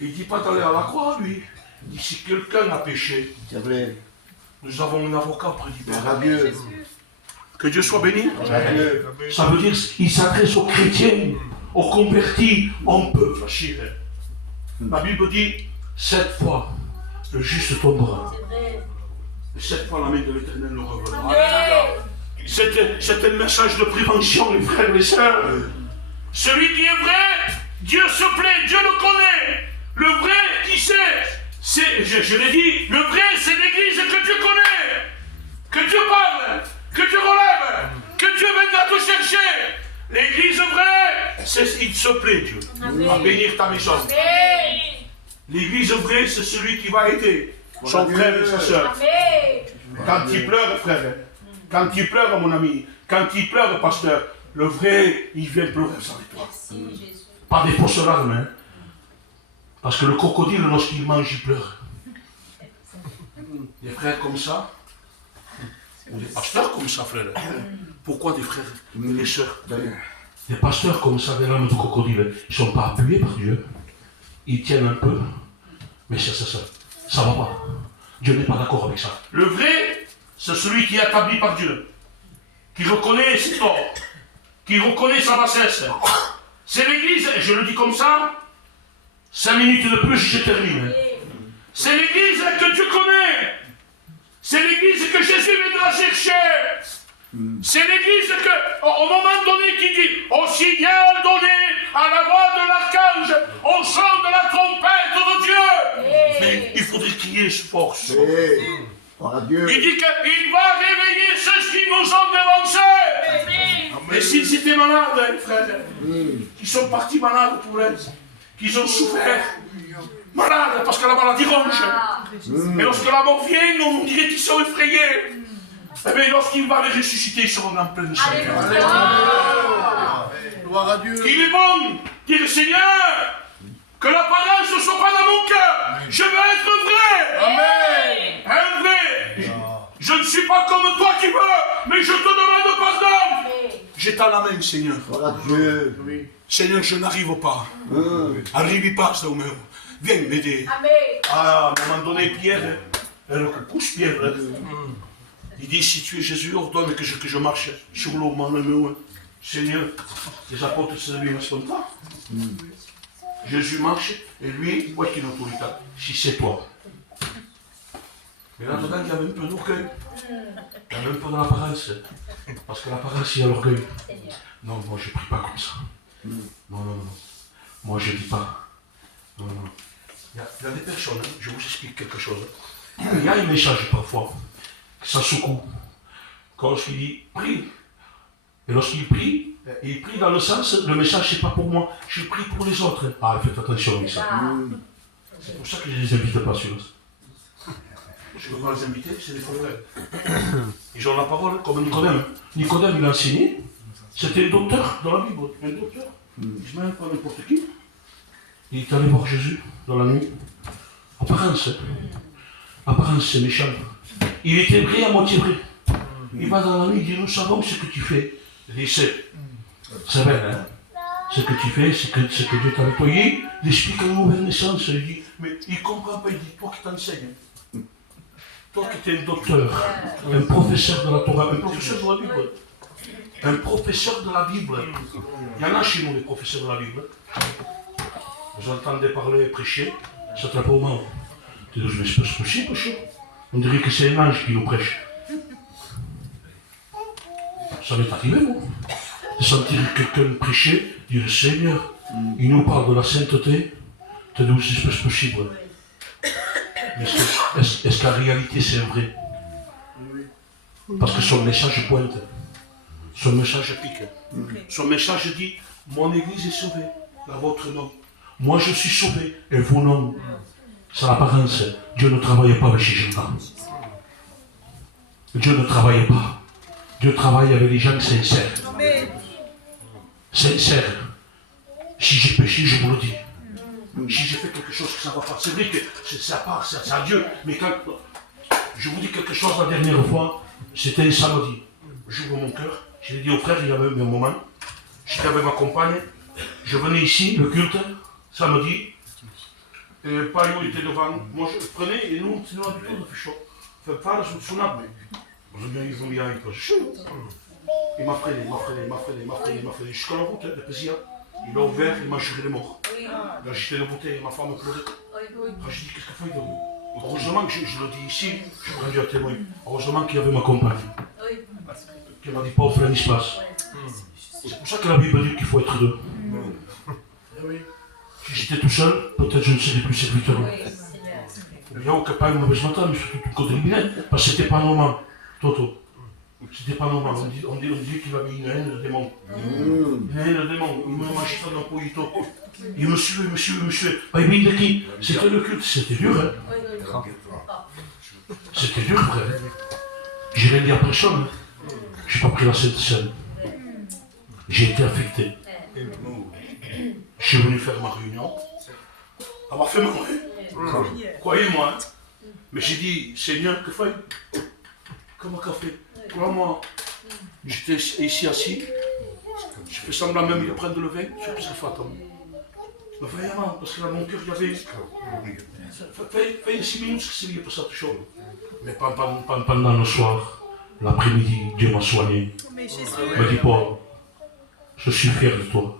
Il ne dit pas d'aller à la croix, lui. Il dit si quelqu'un a péché, nous avons un avocat auprès du Père. Que Dieu soit béni. Ça veut dire qu'il s'adresse aux chrétiens, aux convertis. On peut fâcher. La Bible dit 7 fois le juste tombera. Et 7 fois la main de l'Éternel le reviendra. C'est un message de prévention, les frères et les sœurs. Celui qui est vrai, Dieu se plaît, Dieu le connaît. Le vrai, qui sait, je l'ai dit, le vrai, c'est l'église que Dieu connaît. Que Dieu parle, que Dieu relève, que Dieu viendra te chercher. L'église vraie, c'est il se plaît, Dieu, à bénir ta maison. L'église vraie, c'est celui qui va aider son frère et sa soeur. Quand il pleure, frère, quand il pleure, mon ami, quand il pleure, pasteur, le vrai, il vient pleurer avec toi. Pas des fausses larmes, hein. Parce que le crocodile, lorsqu'il mange, il pleure. Des frères comme ça, ou des pasteurs comme ça, frère. Pourquoi des frères et des sœurs? Des pasteurs comme ça, des larmes de crocodile, ils ne sont pas appuyés par Dieu. Ils tiennent un peu, mais ça ne va pas. Dieu n'est pas d'accord avec ça. Le vrai, c'est celui qui est établi par Dieu, qui reconnaît ses torts, qui reconnaît sa bassesse. C'est l'église, et je le dis comme ça, 5 minutes de plus, je termine. C'est l'église que Dieu connaît. C'est l'église que Jésus viendra chercher. C'est l'église que, au moment donné, qui dit au signal donné à la voix de l'archange, au chant de la trompette de Dieu. Mais il faudrait crier force. Il dit qu'il va réveiller ceux qui nous ont devancés. Et s'ils étaient malades, frères, qui sont partis malades pour elles, qui ont souffert, malades parce que la maladie ronge. Et lorsque la mort vient, on dirait qu'ils sont effrayés. Eh bien, lorsqu'il va les ressusciter, ils seront en pleine Seigneur. Gloire à Dieu. Il est bon, dit le Seigneur, que l'apparence ne soit pas dans mon cœur. Je veux être vrai. Amen. Un vrai. Je ne suis pas comme toi qui veux, mais je te demande pardon. J'étends la main, Seigneur. Seigneur, je n'arrive pas. Arrive pas, Seigneur. Viens m'aider. À un moment donné, Pierre, elle couche Pierre. Il dit, si tu es Jésus, ordonne que je marche sur l'eau, mon Seigneur. Les apôtres se lui ne sont pas. Jésus marche, et lui, il voit qu'il est en autorité. Si c'est toi. Mais là-dedans, il y avait un peu d'orgueil. Il y avait un peu de l'apparence. Parce que l'apparence, il y a l'orgueil. Non, moi, je ne prie pas comme ça. Non. Moi, je ne dis pas. Non. Il y a des personnes, hein, je vous explique quelque chose. Il y a un message parfois, que ça secoue. Quand il dit prie. Et lorsqu'il prie, il prie dans le sens, le message, c'est pas pour moi, je prie pour les autres. Ah, faites attention avec ça. C'est pour ça que je ne les invite pas sur ça. Je ne peux pas les inviter, c'est des faux frères. Ils ont la parole comme Nicodème. Nicodème, il a enseigné. C'était un docteur dans la Bible. Un docteur. Il ne se mêle pas n'importe qui. Il est allé voir Jésus dans la nuit. Apparence. Apparence, c'est méchant. Il était vrai à moitié vrai. Il va dans la nuit, il dit, nous savons ce que tu fais. Il dit, c'est vrai, hein. Ce que tu fais, c'est que Dieu t'a nettoyé. Il explique une nouvelle naissance. Il dit, mais il ne comprend pas. Il dit, toi qui t'enseignes. Toi qui es un docteur, un professeur de la Torah, un professeur de la Bible. Un professeur de la Bible. Il y en a chez nous, les professeurs de la Bible. Vous entendez parler, prêcher, ça ne te pas au moment. Tu dis, mais c'est pas possible, on dirait que c'est un ange qui nous prêche. Ça m'est arrivé, moi, de sentir quelqu'un prêcher, dire Seigneur, il nous parle de la sainteté, tu dis, c'est pas possible. Mais est-ce qu'en réalité c'est vrai? Parce que son message pointe. Son message pique. Son message dit, mon église est sauvée, la vôtre non. Moi je suis sauvé, et vous non. C'est l'apparence. Dieu ne travaille pas avec ces gens-là. Dieu ne travaille pas. Dieu travaille avec les gens sincères. Sincères. Si j'ai péché, je vous le dis. Si j'ai fait quelque chose que ça ne va pas, c'est vrai que c'est à part, c'est à Dieu. Mais quand je vous dis quelque chose la dernière fois, c'était un samedi. J'ouvre mon cœur, je l'ai dit au frère, il y avait un moment. J'étais avec ma compagne, je venais ici, le culte, samedi. Et Payou était devant, moi je prenais et nous, sinon habitude, on fait chaud. Enfin, pas sul suonato. Bisogna isolare un po'. Il m'a freiné, jusqu'à la route, le plaisir. Il a ouvert, il m'a juré de mort. Là j'étais debout et ma femme pleurait. J'ai dit, qu'est-ce qu'il faut? Heureusement que je le dis ici, je prends Dieu à témoin. Heureusement qu'il y avait ma compagne. Qui m'a dit pas au frère, il se passe. C'est pour ça que la Bible dit qu'il faut être deux. Si j'étais tout seul, peut-être je ne serais plus serviteur. Il y a aucun pas une mauvaise matin, mais surtout tout côté bien, parce que c'était pas normal. Toto. C'était pas normal. On dit qu'il avait une haine de démon. Une haine de démon. Il me mangeait ça dans le pollito. Il me suivait. Pas bien de qui? C'était le culte. C'était dur, hein. C'était dur, frère. J'ai rien dit à personne. J'ai pas pris la Sainte Seine. J'ai été affecté. Je suis venu faire ma réunion. Elle m'a fait mourir. Croyez-moi. Mais j'ai dit, Seigneur, que fais-je? Comme un café. Crois-moi. J'étais ici assis. Je fais semblant même de prendre le vin. Je sais pas ce qu'il faut attendre. Mais vraiment, parce que dans mon cœur, il y avait. Fais 6 minutes que c'est lié pour ça, tout chaud. Mais pendant le soir, l'après-midi, Dieu m'a soigné. Il m'a dit, Paul, je suis fier de toi.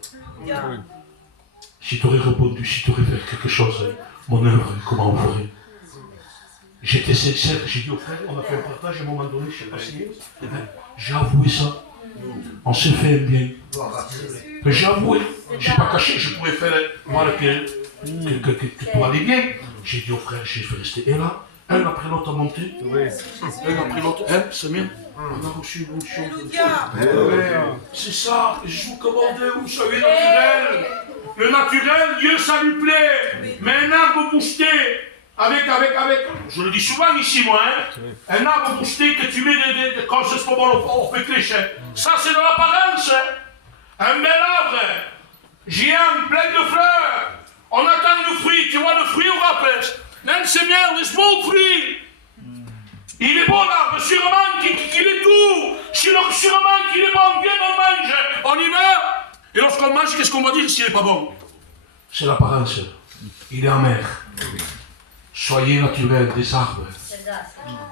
Si tu aurais répondu, si tu aurais fait quelque chose, mon œuvre, comment on ferait? J'étais sincère, j'ai dit au frère, on a fait un partage à un moment donné, je ne sais pas si. J'ai avoué ça. On s'est fait un bien. Mais j'ai avoué, je n'ai pas caché, je pouvais faire moi que tout allait bien. J'ai dit au frère, j'ai fait rester. Et là, un après l'autre a monté. Un après l'autre, c'est bien. On a reçu une chose. C'est ça, je vous commandais, vous savez, naturel. Le naturel, Dieu, ça lui plaît. Mais un arbre boosté, avec, je le dis souvent ici, moi, hein, un arbre boosté que tu mets quand c'est pas bon au pétriche, ça c'est de l'apparence. Un bel arbre, géant, plein de fleurs. On attend le fruit, tu vois le fruit au rappel. Même c'est bien, le small fruit. Il est bon l'arbre, sûrement qu'il est doux, sûrement qu'il est bon, viens on mange, on y va. Et lorsqu'on mange, qu'est-ce qu'on va dire s'il n'est pas bon? C'est l'apparence, il est amer. Soyez naturel des arbres,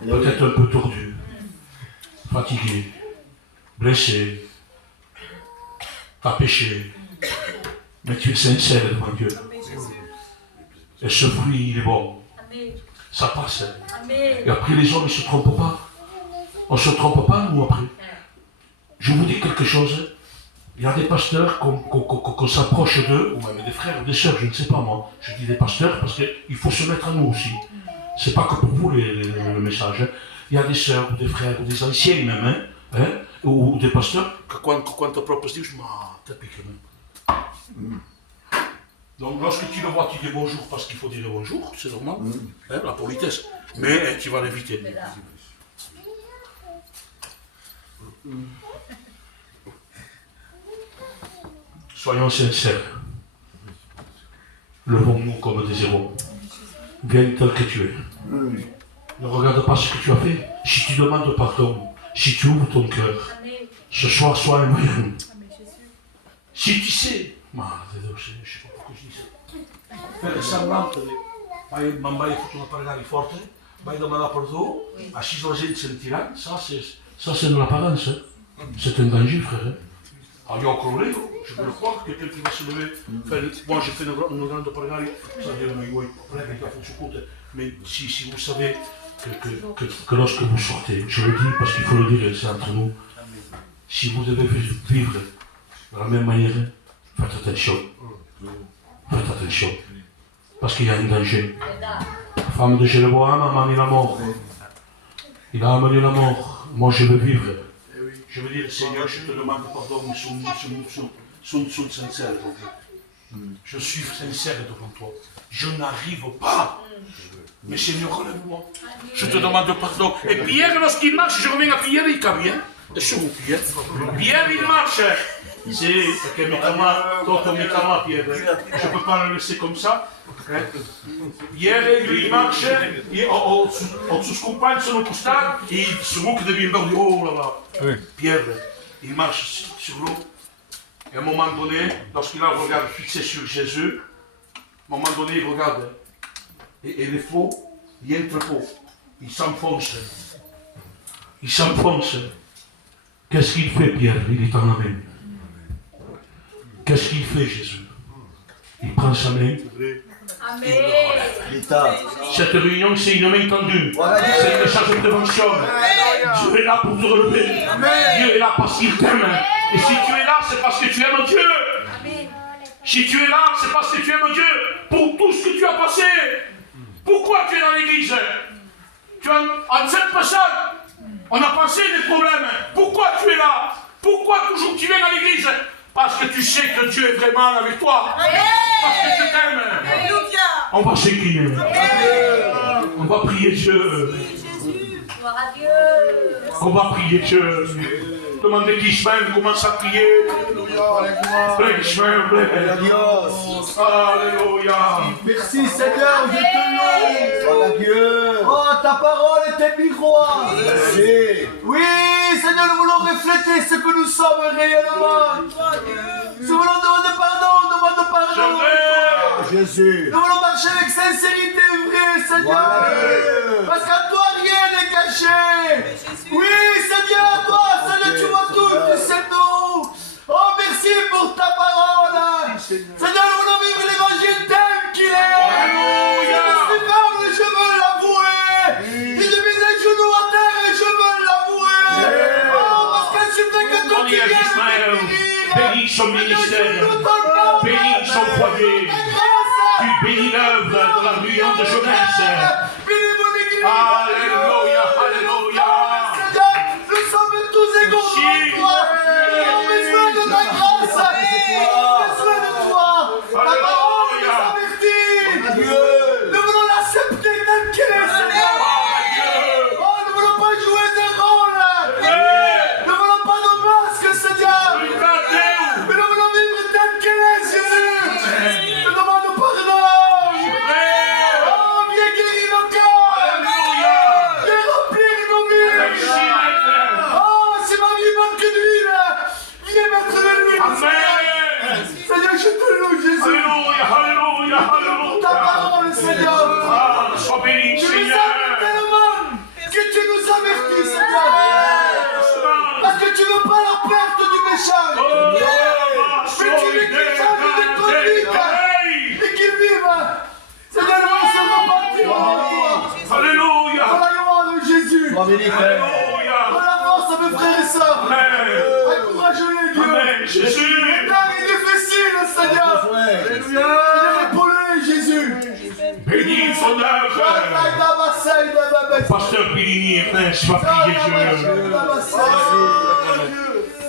peut-être un peu tordus, fatigués, blessés, t'as péché, mais tu es sincère devant Dieu. Et ce fruit, il est bon. Ça passe. Et après, les hommes, ils ne se trompent pas. On ne se trompe pas, nous, après. Je vous dis quelque chose. Il y a des pasteurs qu'on s'approche d'eux, ou même des frères ou des sœurs, je ne sais pas moi. Je dis des pasteurs parce qu'il faut se mettre à nous aussi. Ce n'est pas que pour vous le message. Hein. Il y a des sœurs, ou des frères, ou des anciens même, hein, ou des pasteurs, que quand tu proposes, je m'en pique même. Donc lorsque tu le vois, tu dis bonjour parce qu'il faut dire bonjour, c'est normal, hein, la politesse. Mais tu vas l'éviter. Soyons sincères. Levons-nous comme des héros. Viens tel que tu es. Ne regarde pas ce que tu as fait. Si tu demandes pardon, si tu ouvres ton cœur, ce soir, sois un moyen. Si tu sais, je ne sais pas pourquoi je dis ça. Fais semblant que vai foutre una pregare forte, vai demander pardon, així la gent sentiran. Ça c'est de l'apparence. C'est un danger, frère. Alors, il y a encore les, je peux le croire, quelqu'un qui va se lever. Moi, j'ai fait une grande pregare, ça veut dire que mais si vous savez que lorsque vous sortez, je le dis parce qu'il faut le dire, c'est entre nous, si vous devez vivre de la même manière, faites attention. Faites attention. Parce qu'il y a un danger. La femme de Jéroboam a amené la mort. Il a amené la mort. Moi, je veux vivre Je veux dire, Seigneur, je te demande pardon, mais sont sincères. Je suis sincère devant toi. Je n'arrive pas. Mais Seigneur, relève-moi. Je te demande pardon. Et Pierre, lorsqu'il marche, je reviens à Pierre, il cam bien. Et sur vous, Pierre. Pierre, il marche. C'est que mes camarades, Pierre. Je ne peux pas le laisser comme ça. Pierre, il marche, on se compagne sur le costat, et il se moque de lui, oh là-bas. Pierre, il marche sur l'eau. Et à un moment donné, lorsqu'il a le regard fixé sur Jésus, à un moment donné, il regarde. Et les faux, il entre faux. Il s'enfonce. Il s'enfonce. Qu'est-ce qu'il fait, Pierre? Il est en la main. Qu'est-ce qu'il fait, Jésus? Il prend sa main. Amen. Cette réunion, c'est une main tendue. C'est un message de prévention. Dieu est là pour te relever. Dieu est là parce qu'il t'aime. Et si tu es là, c'est parce que tu aimes Dieu. Si tu es là, c'est parce que tu aimes Dieu pour tout ce que tu as passé. Pourquoi tu es dans l'église? En cette personne, on a passé des problèmes. Pourquoi tu es là? Pourquoi toujours tu viens dans l'église? Parce que tu sais que Dieu est vraiment avec toi. Parce que tu t'aimes. On va s'incliner. On va prier Dieu. Gloire à Dieu. On va prier Dieu. Demandez qu'Ismaël commence à prier. Alléluia. Merci Seigneur, je te loue. Oh, ta parole est un miroir. Oui, Seigneur, nous voulons refléter ce que nous sommes réellement. Nous voulons demander pardon, demande pardon. Jésus. Nous voulons marcher avec sincérité vraie, Seigneur. Parce qu'à toi, rien n'est caché. Oui, Seigneur, toi, Seigneur, tu vois tout, tu sais tout. Oh, merci pour ta parole. Seigneur, nous voulons vivre l'évangile tel qu'il est. Alléluia. Je suis faible, je veux l'avouer. Si je mets les genoux à terre, je veux l'avouer. Oh, parce que tu fais que toi, tu viens de me guérir. Bénis son ministère. Bénis son foyer. Tu bénis l'œuvre de la réunion de jeunesse. Alléluia, alléluia. Nous sommes tous égaux devant toi. Nous avons besoin de ta grâce. Nous avons besoin de toi. Ta parole nous avertit. Nous voulons l'accepter telle qu'elle est, Seigneur. Oh, nous ne voulons pas jouer des rôles. Nous ne voulons pas de masques, Seigneur. Mais nous voulons vivre telle qu'elle est, Jésus. Nous demandons pardon. Oh, viens guérir nos cœurs. Viens remplir nos vies. Oh, si ma vie manque d'huile, viens mettre de l'huile. Amen. Seigneur, je te loue, Jésus. Alléluia, alléluia, alléluia. Ta parole, Seigneur. Ah, sois béni, Tu nous Seigneur. aimes tellement que tu nous avertis, Seigneur. Parce que tu ne veux pas la perte du méchant. Mais tu veux qu'il change de conduite et qu'il vive. Seigneur, nous se repentirons en toi. Alléluia. Pour la gloire de Jésus. Alléluia. Pour la force, mes frères et sœurs. Amen. Encouragez-les, Dieu. Amen, Jésus. Car il est difficile, Seigneur. Alléluia. Épaulez, Jésus. Bénis son œuvre. Pasteur Pillini, je vais prier Dieu.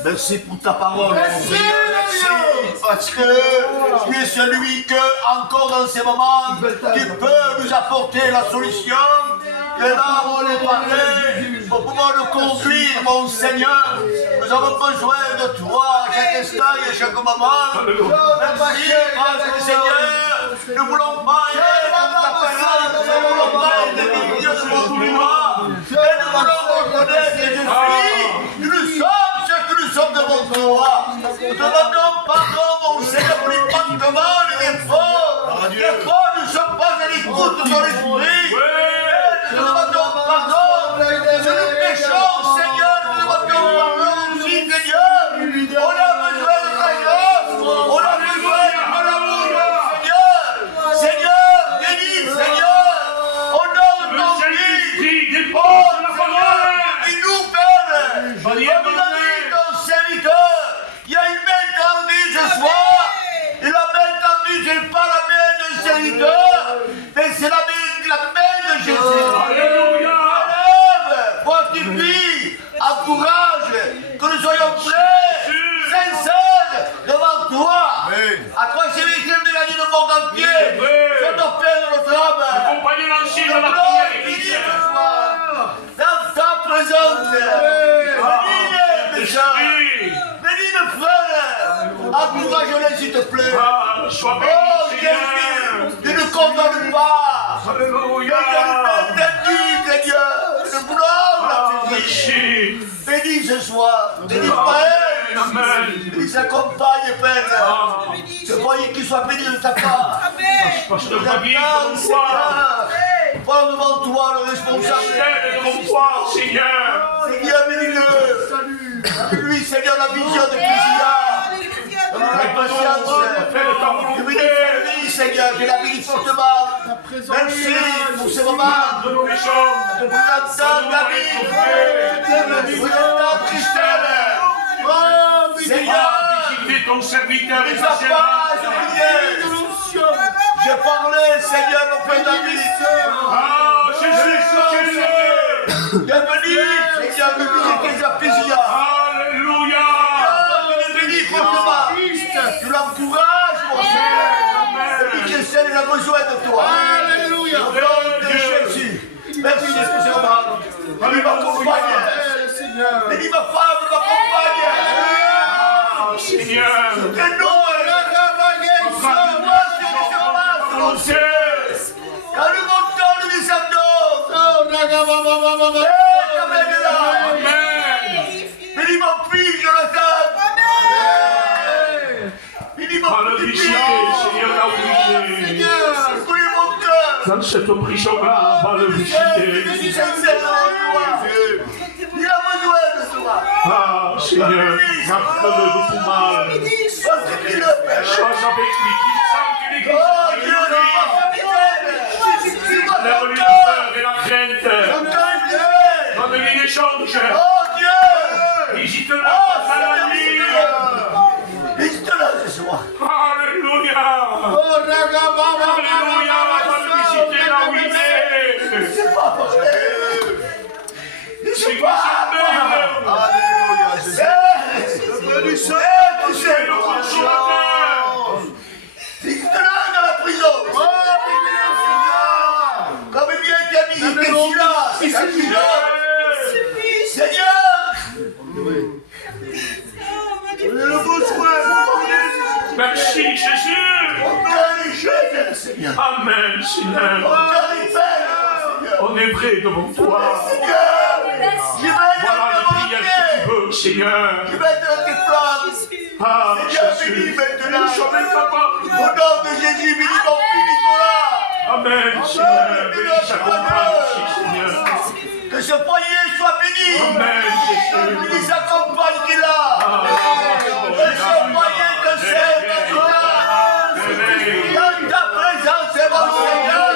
Merci pour ta parole. Merci, Parce que tu es celui que, encore dans ces moments, tu peux nous apporter la solution. Que là, on est parlé pour pouvoir nous conduire, mon Seigneur. Nous avons besoin de toi à chaque instant et à chaque moment. Merci, parce que Seigneur, nous voulons pas aller dans ta parole, nous ne voulons pas être des milieux de mon pouvoir. Mais nous voulons reconnaître que je suis, nous sommes ce que nous sommes devant toi. Nous demandons pardon, mon Seigneur, pour les manquements, les défauts. Des fois, nous ne sommes pas à l'écoute de ton esprit. Nous demandons pardon. Si nous péchons, Seigneur, nous demandons pardon aussi, Seigneur. On a besoin de ta grâce. On a besoin de ton amour, Seigneur. Seigneur, bénis, Seigneur. Honore ton Fils. Oh, Seigneur, il nous perd. Comme il a dit ton serviteur, il y a une main dans la première église. Dans ta présence. Bénis les méchants. Bénis le frère. Encourage-les, s'il te plaît. Sois Oh, béni, Jésus, ne nous condamne pas. Alléluia. Seigneur, nous voulons la saisir. Bénis ce soir. Bénis Frère. Amen. Bénis sa compagne, Père. Je voyais qu'il soit béni de ta part. Parce que ma vie Seigneur, devant toi. prends devant toi le responsable. J'aide devant toi, Seigneur. Seigneur, bénis-le. Lui, Seigneur, la vision de Christia. La patience. Fais de ta Je volonté. bénis Seigneur, que la bénis fortement. Merci pour ce moment. De nos méchants. Te présentant David. Présentant Christelle. Oh, Seigneur. Visitez ton serviteur et Ne sa sois servante. pas, je priais. Je parlais, Seigneur, mon Père David. Ah, Jésus, Bienvenue, Seigneur, me visiter sa Christia. Alléluia. Tu le bénis fortement. Tu l'encourages, mon Seigneur. Bénis Christelle, elle a besoin de toi. Alléluia. Au nom de Jésus. Merci pour ce moment. Bénis ma compagne. Bénis ma femme, ma compagne. Seigneur. Que nous, quand nous montons, nous descendons. Bénis mon fils, Jonathan. Bénis mon Par le petit visiter, fils. Seigneur, la visiter. Couille mon cœur. Dans cette prison-là, va le visiter. Bénis sincèrement toi. Il a besoin de toi. Ah, Seigneur, garde-le de tout mal. Sois-le, Père. Sois avec lui, qu'il sent qu'il est Oh Dieu, Jésus. Lève-lui la peur et la crainte. Donne-lui l'échange. Oh Dieu. Visite-le Oh à la nuit. Visite-le ce soir. Alléluia. Alléluia. Va le visiter là où il est. C'est pas vrai. C'est lui Alléluia. Tu sais, le consommateur. visite-le dans la prison. Comme bien t'a mis Seigneur. Merci Jésus. Amen, Seigneur. On est vrai devant toi. Voilà les prières que tu veux, Seigneur. Ah, Jésus. Nous sommes incapables. Au nom de Jésus, bénis mon fils Nicolas. Amen, Seigneur. Bénis sa compagne aussi, Seigneur. Que ce foyer soit béni. Amen, Jésus. Bénis sa compagne qui est là. Que ce foyer te serve dans ta présence, c'est mon Seigneur.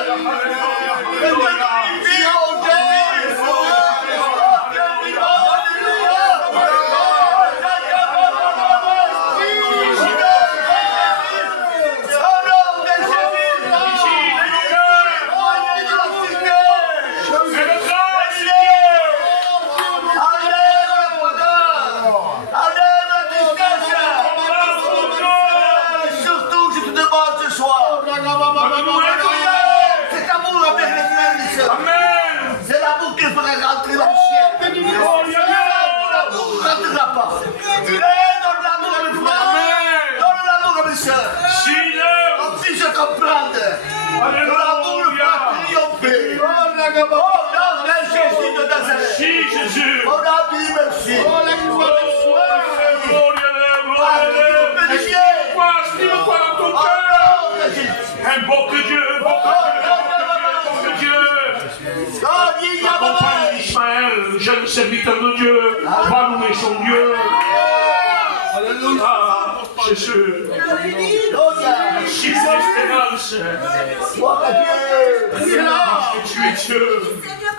Que te glorifie, mon Dieu. Oh Dieu vivant, alléluia. Au nom de Jésus. Foyer de la cité. C'est le grand surtout, je te demande ce soir, cet amour avec les frères et sœurs, Amen. c'est l'amour qui fera rentrer dans le ciel. L'amour ne rentrera pas. Donne l'amour à mes frères, donne l'amour à mes sœurs. On puisse comprendre que l'amour ne fera triompher. Oh non, Jésus de Nazareth. Si, Jésus. On a dit merci. Invoque Dieu, invoque Dieu. Accompagne Ismaël, jeune serviteur de Dieu, va louer son Dieu. Ah, Jésus. Merci pour l'espérance. Parce que tu es Dieu. Seigneur,